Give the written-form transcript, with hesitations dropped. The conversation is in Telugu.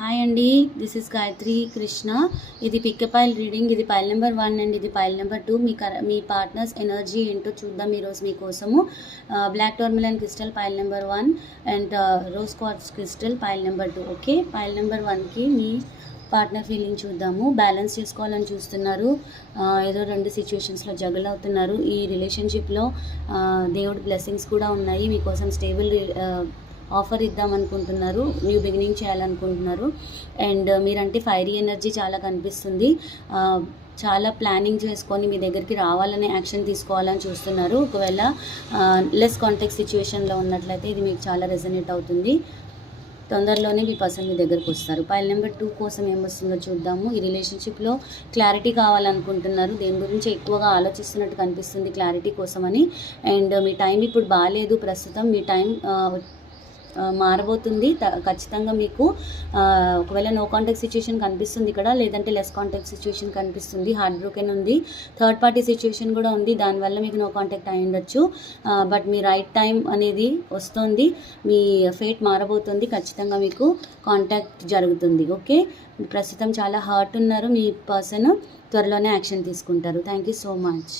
హాయ్ అండి, దిస్ ఇస్ గాయత్రి కృష్ణ. ఇది పిక్ పైల్ రీడింగ్. ఇది పైల్ నెంబర్ 1 అండ్ ఇది పైల్ నెంబర్ 2. మీ పార్ట్నర్స్ ఎనర్జీ ఏంటో చూద్దాం ఈరోజు మీకోసము. Black tourmaline crystal pile number 1 and rose quartz crystal pile number 2. Okay, pile number 1కి మీ పార్ట్నర్ ఫీలింగ్ చూద్దాము. బ్యాలెన్స్ చేసుకోవాలని చూస్తున్నారు, ఏదో రెండు సిచ్యువేషన్స్లో జగల్ అవుతున్నారు. ఈ రిలేషన్షిప్లో దేవుడి బ్లెస్సింగ్స్ కూడా ఉన్నాయి. మీకోసం స్టేబుల్ ఆఫర్ ఇద్దామనుకుంటున్నారు, న్యూ బిగినింగ్ చేయాలనుకుంటున్నారు. అండ్ మీరంటే ఫైరీ ఎనర్జీ చాలా కనిపిస్తుంది. చాలా ప్లానింగ్ చేసుకొని మీ దగ్గరికి రావాలనే యాక్షన్ తీసుకోవాలని చూస్తున్నారు. ఒకవేళ లెస్ కాంటాక్ట్ సిచ్యువేషన్లో ఉన్నట్లయితే ఇది మీకు చాలా రెజనేట్ అవుతుంది. తొందరలోనే మీ పర్సన్ మీ దగ్గరకు వస్తారు. పైల్ నెంబర్ 2 కోసం ఏమొస్తుందో చూద్దాము. ఈ రిలేషన్షిప్లో క్లారిటీ కావాలనుకుంటున్నారు, దేని గురించి ఎక్కువగా ఆలోచిస్తున్నట్టు కనిపిస్తుంది క్లారిటీ కోసమని. అండ్ మీ టైం ఇప్పుడు బాగాలేదు ప్రస్తుతం. మీ టైం మారబోతుంది ఖచ్చితంగా. మీకు ఒకవేళ నో కాంటాక్ట్ సిచ్యువేషన్ కనిపిస్తుంది ఇక్కడ, లేదంటే లెస్ కాంటాక్ట్ సిచ్యువేషన్ కనిపిస్తుంది. హార్ట్ బ్రోకెన్ ఉంది, థర్డ్ పార్టీ సిచ్యువేషన్ కూడా ఉంది, దానివల్ల మీకు నో కాంటాక్ట్ అయి ఉండొచ్చు. బట్ మీ రైట్ టైం అనేది వస్తుంది, మీ ఫేట్ మారబోతుంది, ఖచ్చితంగా మీకు కాంటాక్ట్ జరుగుతుంది. ఓకే, ప్రస్తుతం చాలా హర్ట్ ఉన్నారు మీ పర్సన్, త్వరలోనే యాక్షన్ తీసుకుంటారు. Thank you so much.